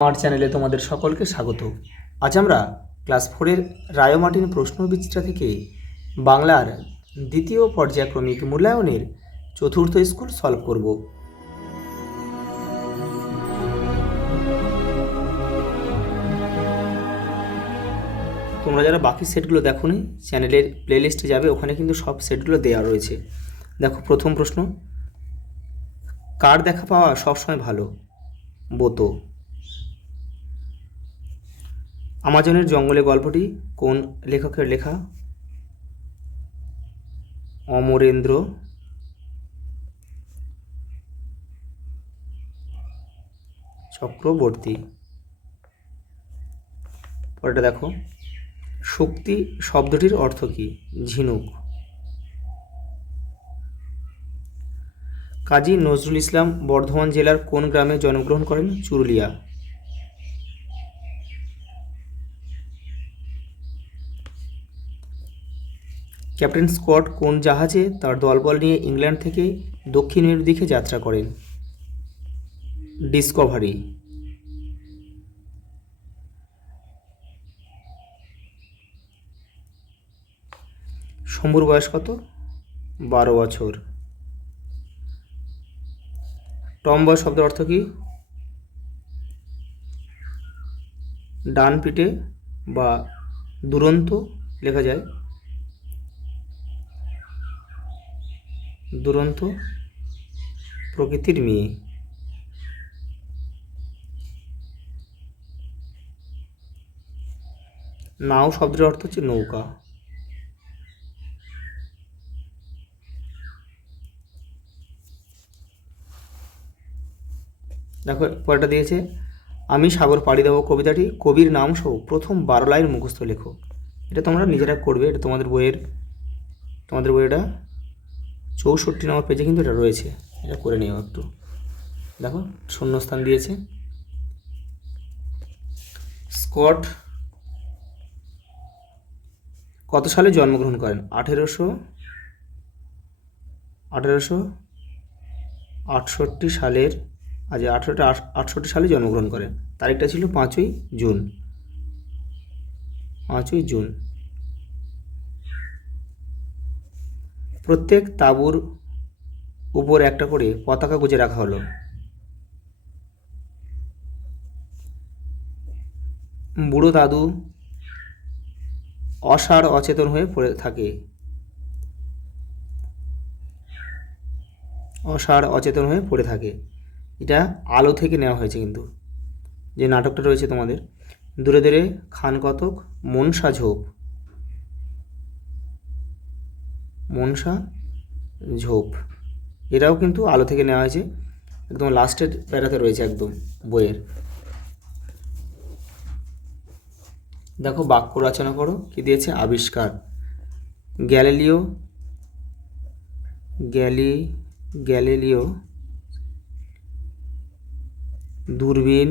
আমার চ্যানেলে তোমাদের সকলকে স্বাগত। আজ আমরা ক্লাস 4-এর রায়োমার্টিন প্রশ্নবিচিত্রা থেকে বাংলার দ্বিতীয় পর্যায়ক্রমিক মূল্যায়নের চতুর্থ স্কুল সলভ করব। তোমরা যারা বাকি সেটগুলো দেখোনি, চ্যানেলের প্লেলিস্টে যাবে, ওখানে কিন্তু সব সেটগুলো দেওয়া রয়েছে। দেখো, প্রথম প্রশ্ন, কার দেখা পাওয়া সবসময় ভালো? বোতো। আমাজনের জঙ্গলে গল্পটি কোন লেখকের লেখা? অমরেন্দ্র চক্রবর্তী। পরেরটা দেখো, শক্তি শব্দটির অর্থ কী? ঝিনুক। কাজী নজরুল ইসলাম বর্ধমান জেলার কোন গ্রামে জন্মগ্রহণ করেন? চুরুলিয়া। ক্যাপ্টেন স্কট কোন জাহাজে তার দলবল নিয়ে ইংল্যান্ড থেকে দক্ষিণ মেরুর দিকে যাত্রা করেন? ডিসকভারি। শম্ভুর বয়স কত? 12 বছর। টমবয় শব্দের অর্থ কী? ডান পিঠে বা দুরন্ত লেখা যায়, দুরন্ত প্রকৃতির মেয়ে। নাও শব্দের অর্থ হচ্ছে নৌকা। দেখো, পরেরটা দিয়েছে, আমি সাগর পাড়ি দেবো কবিতাটি কবির নাম সহ প্রথম 12 লাইন মুখস্থ লেখো। এটা তোমরা নিজেরা করবে, এটা তোমাদের বইয়ের এটা 64 নম্বর পেজে কিন্তু এটা রয়েছে, এটা করে নিও একটু। দেখো, শূন্যস্থান দিয়েছে। স্কট কত সালে জন্মগ্রহণ করেন? 1868 সালের 1868 সালে জন্মগ্রহণ করেন। তারিখটা ছিল 5ই জুন। প্রত্যেক তাঁবুর উপর একটা করে পতাকা গুঁজে রাখা হলো। বুড়ো দাদু অসাড় অচেতন হয়ে পড়ে থাকে। এটা আলো থেকে নেওয়া হয়েছে, কিন্তু যে নাটকটা রয়েছে তোমাদের, দূরে দূরে খান কতক মনসা ঝোপ, এটাও কিন্তু আলো থেকে নেওয়া হয়েছে, একদম লাস্টের প্যারাতে রয়েছে একদম বইয়ের। দেখো, বাক্য রচনা করো। কি দিয়েছে? আবিষ্কার, গ্যালিলিও দূরবীন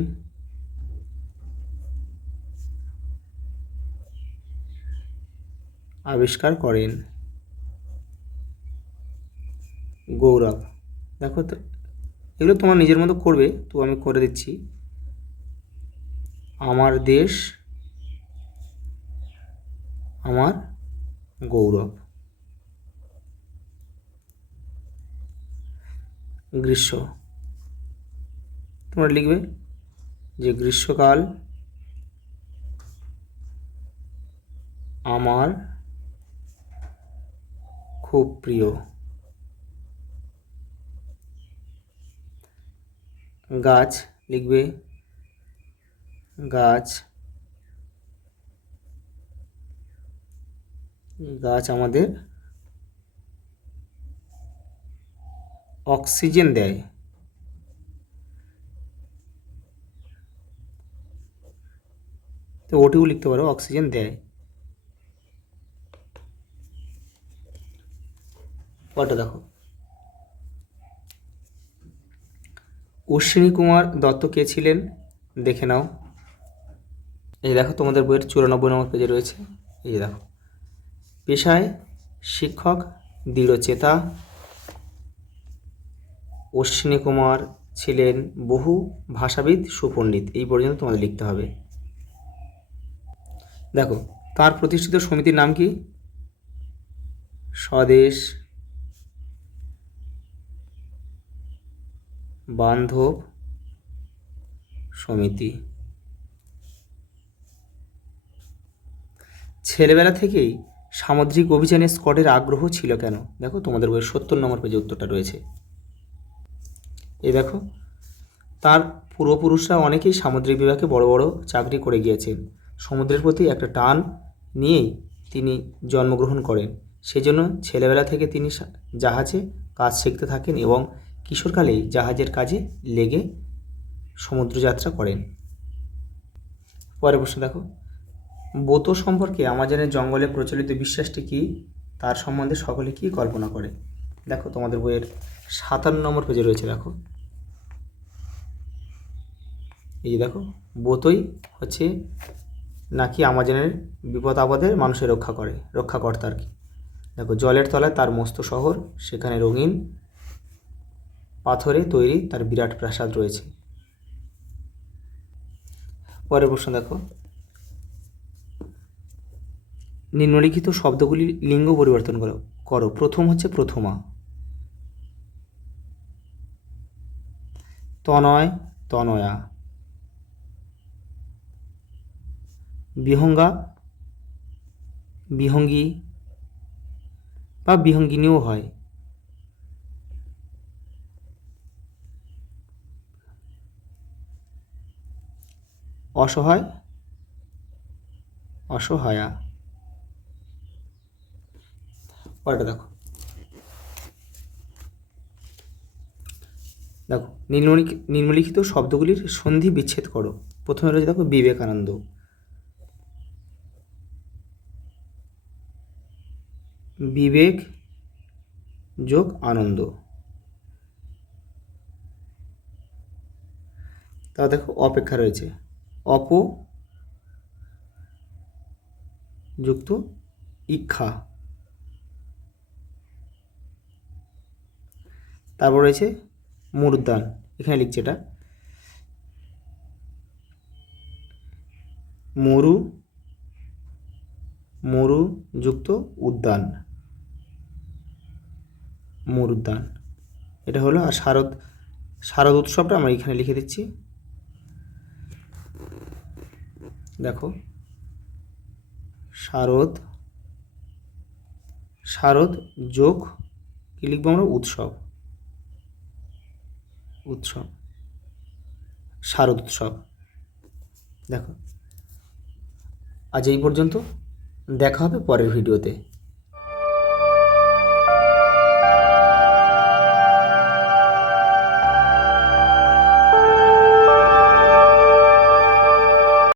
আবিষ্কার করেন। গৌরব। দেখো তো, এগুলো তোমার নিজের মতো করবে, তো আমি করে দিচ্ছি। আমার দেশ আমার গৌরব। গ্রীষ্ম, তোমরা লিখবে যে গ্রীষ্মকাল আমার খুব প্রিয়। গাছ লিখবে, গাছ আমাদের অক্সিজেন দেয়। তো ওটিও লিখতে পারো, অক্সিজেন দেয়। পরটা দেখো, অশ্বিনী কুমার দত্ত কে ছিলেন? দেখে নাও। এই দেখো, তোমাদের বইয়ের 94 নম্বর পেজে রয়েছে। এই দেখো, পেশায় শিক্ষক, দৃঢ়চেতা। অশ্বিনী কুমার ছিলেন বহু ভাষাবিদ সুপণ্ডিত। এই পর্যন্ত তোমাদের লিখতে হবে। দেখো, তার প্রতিষ্ঠিত সমিতির নাম কি? স্বদেশ বান্ধব সমিতি। ছেলেবেলা থেকেই সামুদ্রিক অভিযানে স্কটের আগ্রহ ছিল কেন? দেখো তোমাদের বইয়ের 70 নম্বর পেজে উত্তরটা রয়েছে। এই দেখো, তার পূর্বপুরুষরা অনেকেই সামুদ্রিক বিভাগে বড় বড় চাকরি করে গিয়েছেন। সমুদ্রের প্রতি একটা টান নিয়েই তিনি জন্মগ্রহণ করেন। সেজন্য ছেলেবেলা থেকে তিনি জাহাজে কাজ শিখতে থাকেন এবং কিশোরকালেই জাহাজের কাজে লেগে সমুদ্রযাত্রা করেন। পরের প্রশ্ন দেখো, বোতো সম্পর্কে আমাজনের জঙ্গলে প্রচলিত বিশ্বাসটি কি? তার সম্বন্ধে সকলে কি কল্পনা করে? দেখো তোমাদের বইয়ের 57 নম্বর পেজে রয়েছে। দেখো, এই যে দেখো, বোতই হচ্ছে নাকি আমাজনের বিপদ আপদে মানুষের রক্ষাকর্তা আর কি। দেখো, জলের তলায় তার মস্ত শহর, সেখানে রঙিন পাথরে তৈরি তার বিরাট প্রাসাদ রয়েছে। পরের প্রশ্ন দেখো, নিম্নলিখিত শব্দগুলির লিঙ্গ পরিবর্তন করো। প্রথম হচ্ছে প্রথমা, তনয় তনয়া, বিহঙ্গা বিহঙ্গী বা বিহঙ্গিনীও হয়। অসহায় অসহায়া। পরেরটা দেখো, নিম্নলিখিত শব্দগুলির সন্ধি বিচ্ছেদ করো। প্রথমে রয়েছে দেখো বিবেকানন্দ, বিবেক যোগ আনন্দ। তা দেখো অপেক্ষা রয়েছে, অপ যুক্ত ইক্ষা। তারপর রয়েছে মূর্ধন্য, এখানে লিখছে এটা মরু, মরু যুক্ত উদ্যান, মরুদ্যান এটা হলো। আর শারদ উৎসবটা আমরা এখানে লিখে দিচ্ছি। দেখো, শারদ যোগ কি লিখবো আমরা? উৎসব, শারদ উৎসব। দেখো, আজ এই পর্যন্ত, দেখা হবে পরের ভিডিওতে।